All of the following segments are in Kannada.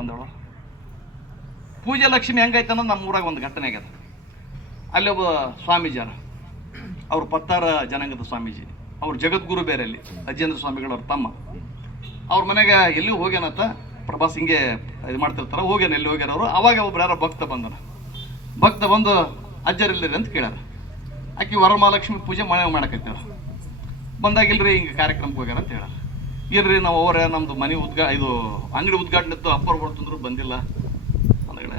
ಬಂದವಳು ಪೂಜೆ ಲಕ್ಷ್ಮಿ ಹೆಂಗೈತೆ ಅನ್ನೋದು ನಮ್ಮ ಊರಾಗ ಒಂದು ಘಟನೆ ಆಗ್ಯದ. ಅಲ್ಲಿ ಒಬ್ಬ ಸ್ವಾಮೀಜಿ ಅವ್ರು ಪತ್ತಾರ ಜನಾಂಗದ ಸ್ವಾಮೀಜಿ, ಅವ್ರ ಜಗದ್ಗುರು ಬೇರೆ ಅಲ್ಲಿ ಅಜೇಂದ್ರ ಸ್ವಾಮಿಗಳವ್ರ ತಮ್ಮ. ಅವ್ರ ಮನೆಗೆ ಎಲ್ಲಿ ಹೋಗ್ಯಾನತ್ತ ಪ್ರಭಾಸ್ ಹಿಂಗೆ ಇದು ಮಾಡ್ತಿರ್ತಾರ, ಹೋಗ್ಯಾನ, ಎಲ್ಲಿ ಹೋಗ್ಯಾರ ಅವರು. ಅವಾಗ ಒಬ್ರು ಯಾರೋ ಭಕ್ತ ಬಂದನ. ಭಕ್ತ ಬಂದು ಅಜ್ಜರಿಲ್ಲರಿ ಅಂತ ಕೇಳ್ಯಾರ. ಆಕೆ ವರಮಹಾಲಕ್ಷ್ಮಿ ಪೂಜೆ ಮನೆ ಮಾಡಕತ್ತಾರ ಬಂದಾಗ ಇಲ್ರಿ ಹಿಂಗೆ ಕಾರ್ಯಕ್ರಮಕ್ಕೆ ಹೋಗ್ಯಾರ ಅಂತ ಹೇಳ ಇಲ್ರಿ ನಾವು ಅವರೇ ನಮ್ದು ಮನೆ ಉದ್ಘಾ, ಇದು ಅಂಗಡಿ ಉದ್ಘಾಟನೆ ಇತ್ತು ಅಪ್ಪರ್ ಬರ್ತಂದ್ರು ಬಂದಿಲ್ಲ.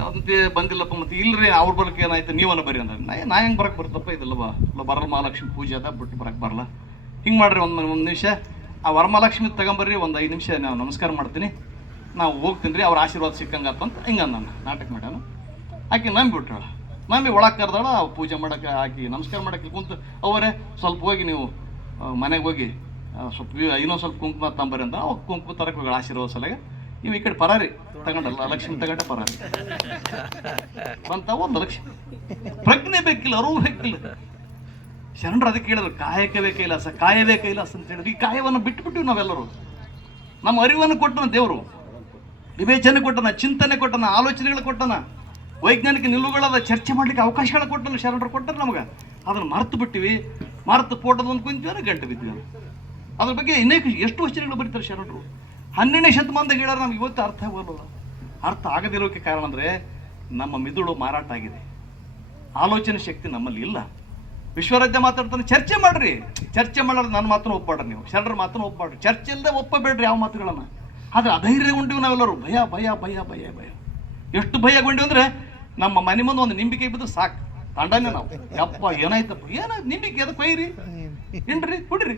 ಅಂತೆ ಬಂದಿಲ್ಲಪ್ಪ, ಮತ್ತೆ ಇಲ್ರಿ, ಅವ್ರ ಬರಕ್ ಏನಾಯ್ತು ನೀವನ್ನ ಬರ್ರಿ ಅಂದ್ರೆ. ನಾ ನಾ ಹೆಂಗೆ ಬರಕ್ಕೆ ಬರ್ತಪ್ಪ, ಇದಲ್ಲವ. ಇಲ್ಲ ಬರಲ್ಲ ಮಹಾಲಕ್ಷ್ಮಿ ಪೂಜೆ ಅದ, ಬಿಟ್ಟು ಬರಕ್ಕೆ ಬರಲ್ಲ ಹಿಂಗೆ ಮಾಡ್ರಿ, ಒಂದು ಒಂದು ನಿಮಿಷ. ಆ ವರಮಹಾಲಕ್ಷ್ಮಿ ತಗೊಂಬರ್ರಿ, ಒಂದು ಐದು ನಿಮಿಷ ನಾವು ನಮಸ್ಕಾರ ಮಾಡ್ತೀನಿ. ನಾವು ಹೋಗ್ತೀನಿ ರೀ ಅವ್ರ ಆಶೀರ್ವಾದ ಸಿಕ್ಕಂಗತ್ತ ಅಂತ ಹಿಂಗೆ ನಾನು, ನಾಟಕ ಮಾಡ್ಯಾನ. ಆಕೆ ನಂಬಿಬಿಟ್ರಾಳ ನಂಬಿ ಒಳಗೆ ಕರ್ದಾಳ ಪೂಜೆ ಮಾಡಕ್ಕೆ ಆಕಿ ನಮಸ್ಕಾರ ಮಾಡಕ್ಕೆ ಕುಂತು, ಅವರೇ, ಸ್ವಲ್ಪ ಹೋಗಿ ನೀವು ಮನೆಗೆ ಹೋಗಿ ಸ್ವಲ್ಪ ಇನ್ನೊಂದು ಸ್ವಲ್ಪ ಕುಂಕುಮ ತಂಬರಿ ಅಂತ ಅವಾಗ ಕುಂಕುಮ ತರಕ್ಕೆ ಆಶೀರ್ವಾದ ಸಲಗ. ಇವು ಈ ಕಡೆ ಪರಾರಿ. ತಗೊಂಡಲ್ಲ, ಲಕ್ಷ್ಮಿ ತಗೊಂಡೆ ಪರಾರಿ. ಬಂತ ಒಂದು ಲಕ್ಷ್ಮಿ ಪ್ರಜ್ಞೆ ಬೇಕಿಲ್ಲ ಅರಿವು ಬೇಕಿಲ್ಲ. ಶರಣರು ಅದಕ್ಕೆ ಹೇಳಿದ್ರು ಕಾಯಕವೇ ಕೈಲಾಸ ಕಾಯವೇ ಕೈಲಾಸ ಅಂತ ಹೇಳಿದ್ರು. ಈ ಕಾಯವನ್ನು ಬಿಟ್ಟುಬಿಟ್ಟಿವಿ ನಾವೆಲ್ಲರೂ. ನಮ್ಮ ಅರಿವನ್ನು ಕೊಟ್ಟನ ದೇವರು. ವಿವೇಚನೆ ಕೊಟ್ಟನ, ಚಿಂತನೆ ಕೊಟ್ಟನ, ಆಲೋಚನೆಗಳು ಕೊಟ್ಟನ, ವೈಜ್ಞಾನಿಕ ನಿಲುವುಗಳದ ಚರ್ಚೆ ಮಾಡ್ಲಿಕ್ಕೆ ಅವಕಾಶಗಳ ಕೊಟ್ಟನ ಶರಣರು ಕೊಟ್ಟರು ನಮಗೆ. ಅದನ್ನು ಮರೆತು ಬಿಟ್ಟಿವಿ. ಮರೆತು ಫೋಟೋದೊಂದು ಕುಂತೀವಿ ಗಂಟೆ ಬಿದ್ದಿವಿ. ಅದ್ರ ಬಗ್ಗೆ ಇನ್ನೇಕ ಎಷ್ಟು ವಚನಗಳು ಬರೀತಾರೆ ಶರಣರು. ಹನ್ನೆರಡನೇ ಶತಮಾನದಾಗ ಹೇಳ್ಯಾರ ನಮ್ಗೆ ಇವತ್ತು ಅರ್ಥ ಆಗೋಲ್ಲ ಅರ್ಥ ಆಗದಿರೋಕೆ ಕಾರಣ ಅಂದರೆ ನಮ್ಮ ಮಿದುಳು ಮಾರಾಟ ಆಗಿದೆ. ಆಲೋಚನೆ ಶಕ್ತಿ ನಮ್ಮಲ್ಲಿ ಇಲ್ಲ. ವಿಶ್ವರಾಜ್ಯ ಮಾತಾಡ್ತಾನೆ ಚರ್ಚೆ ಮಾಡ್ರಿ. ಚರ್ಚೆ ಮಾಡೋದು ನನ್ನ ಮಾತ್ರ ಒಪ್ಪಾಡ್ರಿ ನೀವು. ಶರಣರ ಮಾತ್ರ ಒಪ್ಪಾಡ್ರಿ. ಚರ್ಚೆ ಇಲ್ಲದೆ ಒಪ್ಪಬೇಡ್ರಿ ಯಾವ ಮಾತುಗಳನ್ನ. ಆದರೆ ಅಧೈರ್ಯಗೊಂಡಿವಿ ನಾವೆಲ್ಲರೂ. ಭಯ ಭಯ ಭಯ ಭಯ ಭಯ. ಎಷ್ಟು ಭಯಗೊಂಡಿವಿ ಅಂದರೆ ನಮ್ಮ ಮನೆ ಮುಂದೆ ಒಂದು ನಿಂಬಿಕೆ ಬಿದ್ದು ಸಾಕು. ತಂಡನೇ ನಾವು. ಯಪ್ಪ, ಏನಾಯ್ತಪ್ಪ? ಏನ ನಿಮಗೆ ಅದಕ್ಕೆ ಕೊಯ್ರಿ ಹಿಂಡ್ರಿ ಕುಡ್ರಿ.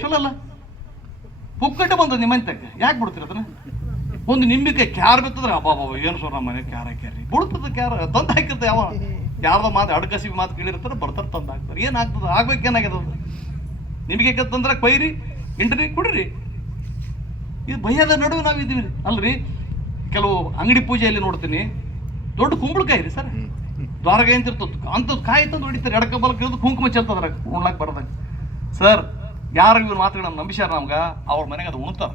ಚಲೋ ಅಲ್ಲ ಪುಕ್ಕಟ್ಟೆ ಬಂದದ ನಿಮ್ಮಂತಕ್ಕೆ ಯಾಕೆ ಬಿಡ್ತೀರಿ ಅದನ್ನ? ಒಂದು ನಿಂಬಿಕೆ ಕ್ಯಾರ್ ಬಿತ್ತದ್ರೆ ಅಬ್ಬಾ ಬಾಬಾ ಏನು ಸರ್ ನಮ್ಮ ಮನೆ ಕ್ಯಾರ ಕ್ಯಾರಿ ಬಿಡ್ತದ ಕ್ಯಾರ? ತಂದು ಹಾಕಿರ್ತ ಯಾವ? ಯಾರ್ದೋ ಮಾತು ಅಡ್ಕಸಿ ಮಾತು ಕೇಳಿರ್ತಾರೆ, ಬರ್ತಾರೆ, ತಂದು ಹಾಕ್ತಾರೆ. ಏನಾಗ್ತದೆ ಆಗ್ಬೇಕು, ಏನಾಗ್ಯದ ನಿಮಗೆ ತಂದ್ರೆ ಕೊಯ್ರಿ ಹಿಂಡ್ರಿ ಕುಡ್ರಿ. ಇದು ಭಯದ ನಡುವೆ ನಾವು ಇದೀವಿ ಅಲ್ರಿ? ಕೆಲವು ಅಂಗಡಿ ಪೂಜೆಯಲ್ಲಿ ನೋಡ್ತೀನಿ. ದೊಡ್ಡ ಕುಂಬಳಕಾಯಿ ರೀ ಸರ್. ದ್ವಾರಕಾಯಿ ಅಂತ ಇರ್ತದ? ಅಂಥದ್ದು ಕಾಯಿ ತಂದು ಹೊಡಿತಾರೆ, ಎಡಕ ಬಲಕ ಇರೋದು ಕುಂಕುಮ ಚೆಲ್ತದ್ರ ಉಣ್ಲಾಕ್ ಬರದಾಗ. ಸರ್ ಯಾರು ಇವ್ರ ಮಾತುಗಳನ್ನು ನಂಬಿಸ್ಯಾರ ನಮ್ಗೆ? ಅವ್ರ ಮನೆಗೆ ಅದು ಉಣ್ತಾರ.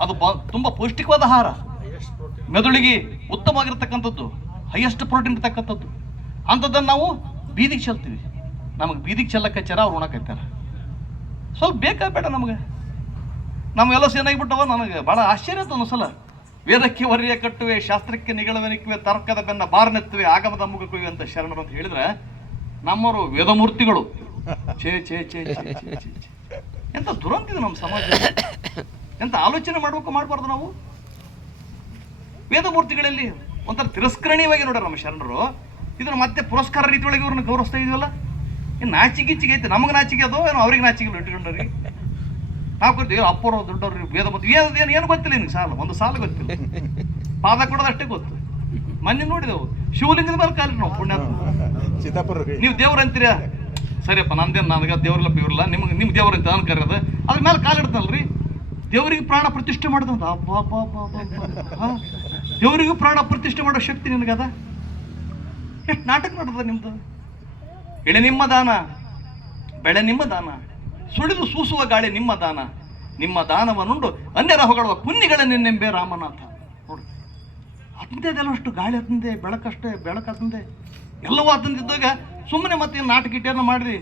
ಅದು ಬ, ತುಂಬ ಪೌಷ್ಟಿಕವಾದ ಆಹಾರ. ಮೆದುಳಿಗೆ ಉತ್ತಮವಾಗಿರ್ತಕ್ಕಂಥದ್ದು ಹೈಯೆಸ್ಟ್ ಪ್ರೋಟೀನ್ ಇರ್ತಕ್ಕಂಥದ್ದು. ಅಂಥದ್ದನ್ನು ನಾವು ಬೀದಿಗೆ ಚೆಲ್ತೀವಿ. ನಮಗೆ ಬೀದಿಗೆ ಚೆಲ್ಲಕ್ಕೆ ಚರ ಅವ್ರು ಉಣಕೈತಾರ ಸ್ವಲ್ಪ ಬೇಕಾ ಬೇಡ ನಮಗೆ? ನಮಗೆಲ್ಲ ಸೇನಾಗಿಬಿಟ್ಟವ ನನಗೆ ಭಾಳ ಆಶ್ಚರ್ಯ ಆಯ್ತು ಒಂದ್ಸಲ ವೇದಕ್ಕೆ ವರ್ಯ ಕಟ್ಟುವೆ, ಶಾಸ್ತ್ರಕ್ಕೆ ನಿಗಳವೆನಿಕುವೆ ತರ್ಕದ ಬೆನ್ನ ಬಾರ್ನೆತ್ತುವೆ ಆಗಮದ ಮುಗಕುವೆ ಅಂತ ಶರಣರು ಅಂತ ಹೇಳಿದ್ರೆ ನಮ್ಮವರು ವೇದಮೂರ್ತಿಗಳು. ಛೇ ಛೇ ಛೇ ಛೇ ಛೇ. ಎಂತ ನಮ್ಮ ಸಮಾಜ? ಎಂತ ಆಲೋಚನೆ ಮಾಡ್ಬೇಕು ಮಾಡಬಾರ್ದು ನಾವು? ವೇದಮೂರ್ತಿಗಳಲ್ಲಿ ಒಂಥರ ತಿರಸ್ಕರಣೀಯವಾಗಿ ನೋಡ್ರಿ ನಮ್ಮ ಶರಣರು. ಇದನ್ನ ಮತ್ತೆ ಪುರಸ್ಕಾರ ರೀತಿಯೊಳಗೆ ಇವ್ರನ್ನ ಗೌರವಿಸ್ತಾ ಇದೀವಲ್ಲ? ಇನ್ನು ನಾಚಿಗೆ ಗಿಚ್ಚಿಗೆ ಐತೆ, ನಮಗೆ ನಾಚಿಕೆ ಅದೋ, ಏನೋ ಅವ್ರಿಗೆ ನಾಚಿಕೆ ಇಟ್ಕೊಂಡ್ರಿ ನಾವು ಕೊಡ್ತೀವಿ ಅಪ್ಪರು ದೊಡ್ಡವ್ರು ವೇದ ಬಂತು ವೇದ ಏನು ಏನು ಗೊತ್ತಿಲ್ಲ ನಿಮ್ಗೆ ಸಾಲ ಒಂದು ಸಾಲ ಗೊತ್ತಿಲ್ಲ. ಪಾದ ಕೊಡೋದಷ್ಟೇ ಗೊತ್ತು. ಮೊನ್ನೆ ನೋಡಿದೆವು ಶಿವಲಿಂಗದ ಮೇಲೆ ಕಾಲಿ ನಾವು ಪುಣ್ಯ. ಚಿತ್ತಾಪುರ ನೀವು ದೇವ್ರ ಅಂತೀರ? ಸರಿಯಪ್ಪ ನಂದೇನು ನನಗೆ ದೇವ್ರಲ್ಲ ಇವ್ರಲ್ಲ ನಿಮ್ಗೆ ನಿಮ್ಮ ದೇವ್ರ ಅಂತ ನಾನು ಕರೆಯೋದು. ಅದ್ರ ಮೇಲೆ ಕಾಲಿಡ್ತಲ್ರಿ. ದೇವರಿಗೆ ಪ್ರಾಣ ಪ್ರತಿಷ್ಠೆ ಮಾಡಿದಂತ? ದೇವರಿಗೂ ಪ್ರಾಣ ಪ್ರತಿಷ್ಠೆ ಮಾಡೋ ಶಕ್ತಿ ನಿನಗದ? ಎಷ್ಟು ನಾಟಕ ನಡೆದ ನಿಮ್ದು? ಎಳೆ ನಿಮ್ಮ ದಾನ ಬೆಳೆ ನಿಮ್ಮ ದಾನ. ಸುಳಿದು ಸೂಸುವ ಗಾಳಿ ನಿಮ್ಮ ದಾನ. ನಿಮ್ಮ ದಾನವನ್ನುಂಡು ಅನ್ಯರ ಹೊಗಳುವ ಪುಣ್ಯಗಳನ್ನೆಂಬೆ ರಾಮನಾಥ. ನೋಡಿ ಅಷ್ಟು ಗಾಳಿ ಅತಂದೆ ಬೆಳಕಷ್ಟೇ, ಬೆಳಕ ಅತಂದೆ ಎಲ್ಲವೂ ಅತಂದಿದ್ದಾಗ ಸುಮ್ಮನೆ ಮತ್ತೆ ನಾಟಕ ಇಟ್ಟೇನ ಮಾಡಿರಿ.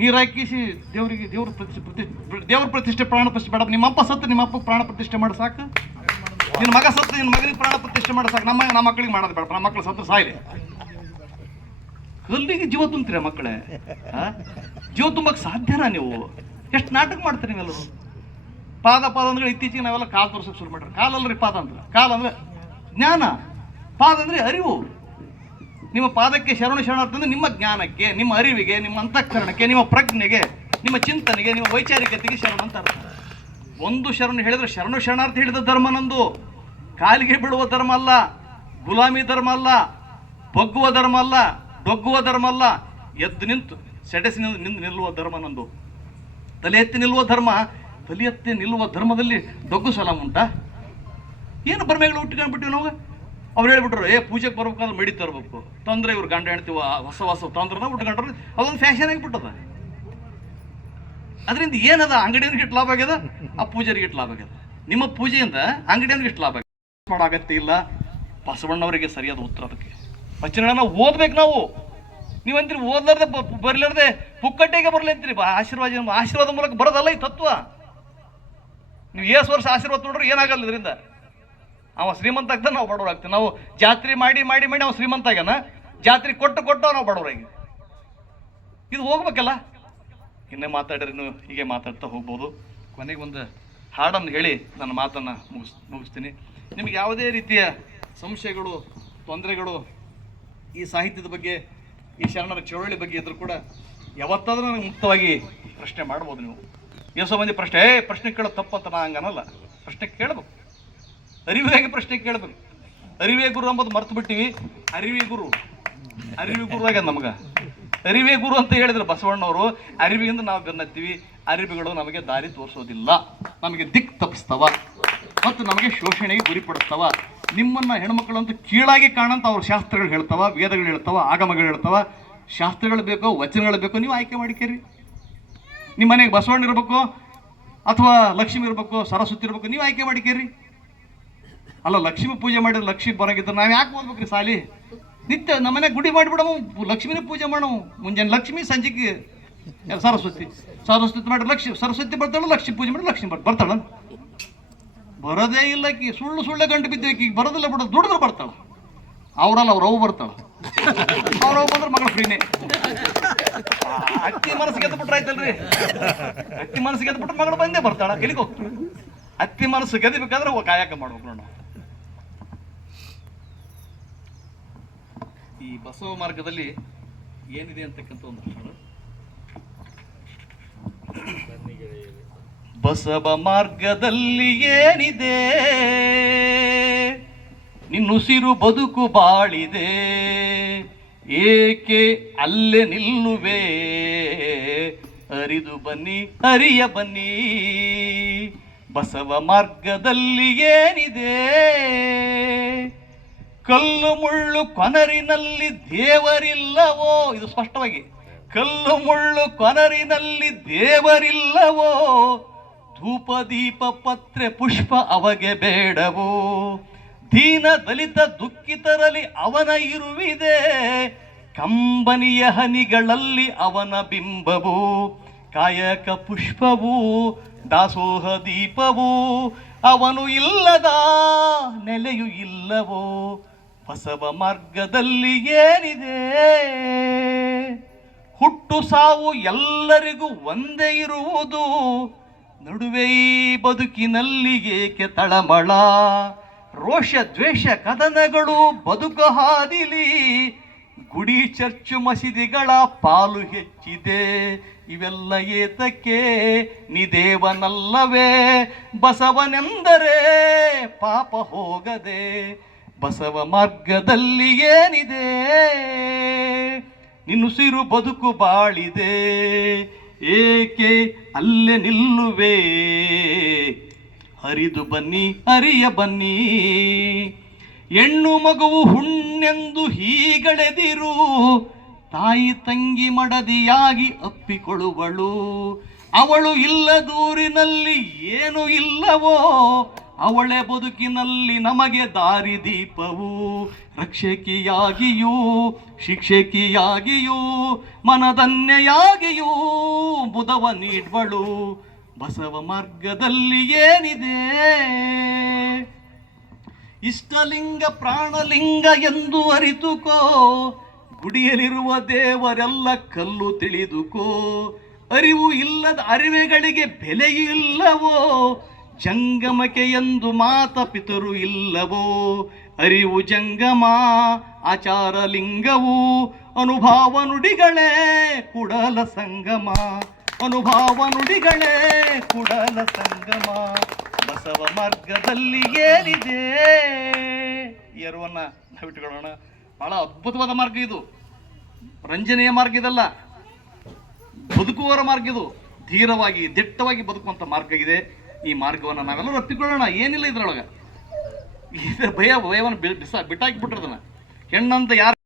ನೀರು ಹಾಕಿಸಿ ದೇವರಿಗೆ ದೇವ್ರ ಪ್ರತಿಷ್ಠೆ ದೇವ್ರ ಪ್ರತಿಷ್ಠೆ ಪ್ರಾಣ ಪ್ರತಿಷ್ಠೆ ಬೇಡ. ನಿಮ್ಮ ಅಪ್ಪ ಸತ್ತು ನಿಮ್ಮ ಅಪ್ಪ ಪ್ರಾಣ ಪ್ರತಿಷ್ಠೆ ಮಾಡಿ ಸಾಕು. ನಿನ್ನ ಮಗ ಸತ್ತು ನಿನ್ನ ಮಗನಿಗೆ ಪ್ರಾಣ ಪ್ರತಿಷ್ಠೆ ಮಾಡಿ ಸಾಕು. ನಮ್ಮ ನಮ್ಮ ಮಕ್ಕಳಿಗೆ ಮಾಡೋದು ಬೇಡ ನಮ್ಮ ಮಕ್ಕಳು ಸತ್ತು ಸಾಯ್ಲಿ. ಕಲ್ಲಿಗೆ ಜೀವ ತುಂಬ್ತೀರ ಮಕ್ಕಳೇ? ಜೀವ ತುಂಬಕ್ಕೆ ಸಾಧ್ಯನಾ ನೀವು? ಎಷ್ಟು ನಾಟಕ ಮಾಡ್ತೀರಿ ನೀವೆಲ್ಲರೂ? ಪಾದ ಪಾದ ಅಂದ್ರೆ ಇತ್ತೀಚೆಗೆ ನಾವೆಲ್ಲ ಕಾಲು ತೋರ್ಸೋಕೆ ಶುರು ಮಾಡ್ರಿ ಕಾಲಲ್ರಿ ಪಾದ ಅಂದ್ರೆ? ಕಾಲ ಅಂದ್ರೆ ಜ್ಞಾನ. ಪಾದ ಅಂದ್ರೆ ಅರಿವು. ನಿಮ್ಮ ಪಾದಕ್ಕೆ ಶರಣ ಶರಣ ಅಂದ್ರೆ ನಿಮ್ಮ ಜ್ಞಾನಕ್ಕೆ, ನಿಮ್ಮ ಅರಿವಿಗೆ, ನಿಮ್ಮ ಅಂತಃಕರಣಕ್ಕೆ, ನಿಮ್ಮ ಪ್ರಜ್ಞೆಗೆ, ನಿಮ್ಮ ಚಿಂತನೆಗೆ, ನಿಮ್ಮ ವೈಚಾರಿಕತೆಗೆ ಶರಣ ಅಂತ ಅರ್ಥ. ಒಂದು ಶರಣ ಹೇಳಿದ್ರೆ ಶರಣ ಶರಣಾರ್ಥಿ ಹೇಳಿದ ಧರ್ಮ ನಂದು. ಕಾಲಿಗೆ ಬಿಡುವ ಧರ್ಮ ಅಲ್ಲ, ಗುಲಾಮಿ ಧರ್ಮ ಅಲ್ಲ, ಬಗ್ಗುವ ಧರ್ಮ ಅಲ್ಲ ಡೊಗ್ಗುವ ಧರ್ಮ ಅಲ್ಲ ಎದ್ದು ನಿಂತು ಸೆಡೆಸಿ ನಿಂತು ನಿಲ್ಲುವ ಧರ್ಮ ನಂದು. ತಲೆ ಎತ್ತಿ ನಿಲ್ಲುವ ಧರ್ಮ, ತಲೆ ಎತ್ತಿ ನಿಲ್ಲುವ ಧರ್ಮದಲ್ಲಿ ಡೊಗ್ಗು ಸಲಾಮ್ ಉಂಟಾ? ಏನು ಬರ್ಮೆಗಳು ಹುಟ್ಟಿಕೊಂಡ್ಬಿಟ್ಟಿವಿ ನಾವು? ಅವ್ರು ಹೇಳ್ಬಿಟ್ರು, ಏ, ಪೂಜೆಗೆ ಬರ್ಬೇಕಂದ್ರೆ ಮಡಿ ತರಬೇಕು. ತೊಂದರೆ ಇವ್ರು ಗಂಡ ಹೆಣ್ತೀವ ಹೊಸ ಹೊಸ ತೊಂದ್ರದ ಉಟ್ಕೊಂಡ್ರೆ ಅದೊಂದು ಫ್ಯಾಷನ್ ಆಗಿಬಿಟ್ಟದ. ಅದರಿಂದ ಏನದ? ಅಂಗಡಿಯವ್ರಿಗೆ ಇಟ್ಟು ಲಾಭ ಆಗ್ಯದ? ಆ ಪೂಜಾರಿಗೆ ಇಟ್ಟು ಲಾಭ ಆಗ್ಯದ. ನಿಮ್ಮ ಪೂಜೆಯಿಂದ ಅಂಗಡಿಯವ್ರಿಗೆ ಇಷ್ಟು ಲಾಭ ಮಾಡೋ ಅಗತ್ಯ ಇಲ್ಲ. ಬಸವಣ್ಣವರಿಗೆ ಸರಿಯಾದ ಉತ್ತರ ಅದಕ್ಕೆ. ವಚನಗಳನ್ನ ಓದ್ಬೇಕು ನಾವು. ನೀವಂತೀರಿ ಓದ್ಲಾರ್ದೆ ಬರ್ಲಾರ್ದೆ ಪುಕ್ಕಟ್ಟೆಗೆ ಬರಲಿ ಅಂತೀರಿ. ಆಶೀರ್ವಾದ ಆಶೀರ್ವಾದ ಮೂಲಕ ಬರೋದಲ್ಲ ಈ ತತ್ವ. ನೀವು ಏಸು ವರ್ಷ ಆಶೀರ್ವಾದ ನೋಡ್ರಿ ಏನಾಗಲ್ಲ ಇದರಿಂದ. ಅವ ಶ್ರೀಮಂತ ಆಗ್ತಾನೆ ನಾವು ಬಡವರಾಗ್ತೀವಿ ನಾವು ಜಾತ್ರೆ ಮಾಡಿ ಮಾಡಿ ಮಾಡಿ ಅವ ಶ್ರೀಮಂತ ಆಗ್ಯಾನ. ಜಾತ್ರೆ ಕೊಟ್ಟು ಕೊಟ್ಟು ನಾವು ಬಡವರಾಗಿ ಇದು ಹೋಗ್ಬೇಕಲ್ಲ? ಇನ್ನೇ ನೀವು ಹೀಗೆ ಮಾತಾಡ್ತಾ ಹೋಗ್ಬೋದು. ಕೊನೆಗೆ ಒಂದು ಹಾಡನ್ನು ಹೇಳಿ ನನ್ನ ಮಾತನ್ನು ಮುಗಿಸ್ ಮುಗಿಸ್ತೀನಿ. ನಿಮಗೆ ಯಾವುದೇ ರೀತಿಯ ಸಂಶಯಗಳು, ತೊಂದರೆಗಳು ಈ ಸಾಹಿತ್ಯದ ಬಗ್ಗೆ, ಈ ಶರಣರ ಚಳುವಳಿ ಬಗ್ಗೆ ಇದ್ರೂ ಕೂಡ ಯಾವತ್ತಾದ್ರೂ ನನಗೆ ಮುಕ್ತವಾಗಿ ಪ್ರಶ್ನೆ ಮಾಡ್ಬೋದು ನೀವು. ಎಷ್ಟೋ ಮಂದಿ ಪ್ರಶ್ನೆ? ಏ, ಪ್ರಶ್ನೆ ಕೇಳೋದು ತಪ್ಪಂತ ನಾ ಹಂಗನಲ್ಲ ಪ್ರಶ್ನೆ ಕೇಳಬೇಕು. ಅರಿವಿಗಾಗಿ ಪ್ರಶ್ನೆ ಕೇಳಬೇಕು. ಅರಿವೇ ಗುರು ಅಂಬುದು ಮರ್ತು ಬಿಟ್ಟಿವಿ ಅರಿವಿ ಗುರು. ಅರಿವಿ ಗುರು ಆಗ್ಯದ ನಮ್ಗೆ. ಅರಿವೇ ಗುರು ಅಂತ ಹೇಳಿದ್ರು ಬಸವಣ್ಣವರು ಅರಿವಿಯಿಂದ ನಾವು ಬೆನ್ನತ್ತೀವಿ. ಅರಿವಿಗಳು ನಮಗೆ ದಾರಿ ತೋರಿಸೋದಿಲ್ಲ. ನಮಗೆ ದಿಕ್ ತಪ್ಪಿಸ್ತವ. ಮತ್ತು ನಮಗೆ ಶೋಷಣೆಗೆ ಗುರಿಪಡಿಸ್ತವ ನಿಮ್ಮನ್ನ ಹೆಣ್ಮಕ್ಳಂತೂ ಕೀಳಾಗಿ ಕಾಣಂತ ಅವ್ರ ಶಾಸ್ತ್ರಗಳು ಹೇಳ್ತಾವ, ವೇದಗಳು ಹೇಳ್ತಾವ, ಆಗಮಗಳು ಹೇಳ್ತಾವ. ಶಾಸ್ತ್ರಗಳು ಬೇಕೋ, ವಚನಗಳು ಬೇಕೋ, ನೀವು ಆಯ್ಕೆ ಮಾಡಿಕೇರಿ. ನಿಮ್ಮ ಮನೆಗೆ ಬಸವಣ್ಣ ಇರಬೇಕು, ಅಥವಾ ಲಕ್ಷ್ಮಿ ಇರಬೇಕು, ಸರಸ್ವತಿ ಇರಬೇಕು, ನೀವು ಆಯ್ಕೆ ಮಾಡಿಕೇರಿ. ಅಲ್ಲ, ಲಕ್ಷ್ಮಿ ಪೂಜೆ ಮಾಡಿದ್ರೆ ಲಕ್ಷ್ಮಿ ಬರಂಗಿದ್ರೆ ನಾವು ಯಾಕೆ ಓದ್ಬೇಕ್ರಿ ಸಾಲಿ? ನಿತ್ಯ ನಮ್ಮ ನಮ್ಮನೆ ಗುಡಿ ಮಾಡಿಬಿಡವು ಲಕ್ಷ್ಮಿನ ಪೂಜೆ ಮಾಡೋ ಮುಂಜಾನೆ ಲಕ್ಷ್ಮಿ, ಸಂಜೆಗೆ ಸರಸ್ವತಿ. ಸರಸ್ವತಿ ಮಾಡಿ ಲಕ್ಷ್ಮಿ, ಸರಸ್ವತಿ ಬರ್ತಾಳೆ ಲಕ್ಷ್ಮಿ ಪೂಜೆ ಮಾಡಿ ಲಕ್ಷ್ಮಿ ಬರ್ತಾಳ ಬರೋದೇ ಇಲ್ಲ ಕಿ, ಸುಳ್ಳು ಸುಳ್ಳೆ ಗಂಟು ಬಿದ್ದು ಈಗ ಬರೋದಿಲ್ಲ ಬಿಡೋದು ದುಡಿದ್ರೆ ಬರ್ತಾಳ. ಅವರಲ್ಲ ಅವ್ರ ಅವು ಬರ್ತಾಳ. ಅವ್ರ ಅವು ಬಂದ್ರೆ ಮಗಳು ಫ್ರೀನೇ. ಅತ್ತಿ ಮನಸ್ಸಿಗೆ ಎದ್ದು ಬಿಟ್ರೆ ಆಯ್ತಲ್ರಿ? ಅತ್ತಿ ಮನಸ್ಸಿಗೆ ಬಿಟ್ಟು ಮಗಳು ಬಂದೇ ಬರ್ತಾಳ, ಎಲ್ಲಿಗೆ ಹೋಗ್ತಾಳೆ? ಅತ್ತಿ ಮನಸ್ಸು ಗೆದಿಬೇಕಾದ್ರೆ ಕಾಯಕ ಮಾಡ್ಬೇಕು ನೋಡ. ಈ ಬಸವ ಮಾರ್ಗದಲ್ಲಿ ಏನಿದೆ ಅಂತಕ್ಕಂಥ ಒಂದು ಹಾಡು ಬಸವ ಮಾರ್ಗದಲ್ಲಿ ಏನಿದೆ? ನಿನ್ನುಸಿರು ಬದುಕು ಬಾಳಿದೆ. ಏಕೆ ಅಲ್ಲೇ ನಿಲ್ಲುವೆ? ಅರಿದು ಬನ್ನಿ, ಅರಿಯ ಬನ್ನಿ. ಬಸವ ಮಾರ್ಗದಲ್ಲಿ ಏನಿದೆ? ಕಲ್ಲು ಮುಳ್ಳು ಕೊನರಿನಲ್ಲಿ ದೇವರಿಲ್ಲವೋ? ಇದು ಸ್ಪಷ್ಟವಾಗಿ. ಕಲ್ಲು ಮುಳ್ಳು ಕೊನರಿನಲ್ಲಿ ದೇವರಿಲ್ಲವೋ? ಧೂಪ ದೀಪ ಪತ್ರೆ ಪುಷ್ಪ ಅವಗೆ ಬೇಡವೋ. ದೀನ ದಲಿತ ದುಃಖಿತರಲ್ಲಿ ಅವನ ಇರುವಿದೆ. ಕಂಬನಿಯ ಹನಿಗಳಲ್ಲಿ ಅವನ ಬಿಂಬವು. ಕಾಯಕ ಪುಷ್ಪವು, ದಾಸೋಹ ದೀಪವು. ಅವನು ಇಲ್ಲದ ನೆಲೆಯು ಇಲ್ಲವೋ. ಬಸವ ಮಾರ್ಗದಲ್ಲಿ ಏನಿದೆ? ಹುಟ್ಟು ಸಾವು ಎಲ್ಲರಿಗೂ ಒಂದೇ ಇರುವುದು. ನಡುವೆ ಈ ಬದುಕಿನಲ್ಲಿ ಏಕೆ ತಳಮಳ? ರೋಷ, ದ್ವೇಷ, ಕದನಗಳು, ಬದುಕು ಹಾದಿಲಿ ಗುಡಿ, ಚರ್ಚು, ಮಸೀದಿಗಳ ಪಾಲು ಹೆಚ್ಚಿದೆ. ಇವೆಲ್ಲ ಏತಕ್ಕೆ? ನಿದೇವನಲ್ಲವೇ? ಬಸವನೆಂದರೆ ಪಾಪ ಹೋಗದೆ, ಬಸವ ಮಾರ್ಗದಲ್ಲಿ ಏನಿದೆ? ನಿನ್ನುಸಿರು ಬದುಕು ಬಾಳಿದೆ. ಏಕೆ ಅಲ್ಲೇ ನಿಲ್ಲುವೆ? ಹರಿದು ಬನ್ನಿ, ಹರಿಯ ಬನ್ನಿ. ಹೆಣ್ಣು ಮಗುವು ಹುಣ್ಣೆಂದು ಹೀಗಳೆದಿರು. ತಾಯಿ ತಂಗಿ ಮಡದಿಯಾಗಿ ಅಪ್ಪಿಕೊಳ್ಳುವಳು. ಅವಳು ಇಲ್ಲದೂರಿನಲ್ಲಿ ಏನು ಇಲ್ಲವೋ? ಅವಳೆ ಬದುಕಿನಲ್ಲಿ ನಮಗೆ ದಾರಿ ದೀಪವು, ರಕ್ಷಕಿಯಾಗಿಯೂ, ಶಿಕ್ಷಕಿಯಾಗಿಯೂ ಮನದನ್ನೆಯಾಗಿಯೂ ಬುಧವ ನೀಡ್ವಳು. ಬಸವ ಮಾರ್ಗದಲ್ಲಿ ಏನಿದೆ? ಇಷ್ಟಲಿಂಗ, ಪ್ರಾಣಲಿಂಗ ಎಂದು ಅರಿತುಕೋ. ಗುಡಿಯಲ್ಲಿರುವ ದೇವರೆಲ್ಲ ಕಲ್ಲು ತಿಳಿದುಕೋ. ಅರಿವು ಇಲ್ಲದ ಅರಿವೆಗಳಿಗೆ ಬೆಲೆ ಇಲ್ಲವೋ? ಜಂಗಮಕ್ಕೆ ಎಂದು ಮಾತ ಪಿತರು ಇಲ್ಲವೋ? ಅರಿವು ಜಂಗಮ, ಆಚಾರ ಲಿಂಗವು, ಅನುಭಾವ ನುಡಿಗಳೇ ಕುಡಲ ಸಂಗಮ. ಅನುಭಾವ ನುಡಿಗಳೇ ಕುಡಲ ಸಂಗಮ. ಬಸವ ಮಾರ್ಗದಲ್ಲಿ ಏನಿದೆ? ಈ ನಾವಿಟ್ಕೊಳ್ಳೋಣ ಬಹಳ ಅದ್ಭುತವಾದ ಮಾರ್ಗ ಇದು. ರಂಜನೆಯ ಮಾರ್ಗ ಇದಲ್ಲ. ಬದುಕುವರ ಮಾರ್ಗ ಇದು. ಧೀರವಾಗಿ ದಿಟ್ಟವಾಗಿ ಬದುಕುವಂಥ ಮಾರ್ಗ ಇದೆ. ಈ ಮಾರ್ಗವನ್ನು ನಾವೆಲ್ಲರೂ ಒಪ್ಪಿಕೊಳ್ಳೋಣ. ಏನಿಲ್ಲ ಇದ್ರೊಳಗೆ. ಇದ್ರ ಭಯ ಭಯವನ್ನು ಬಿಸ ಬಿಟ್ಟಾಕಿ ಹೆಣ್ಣಂತ ಯಾರು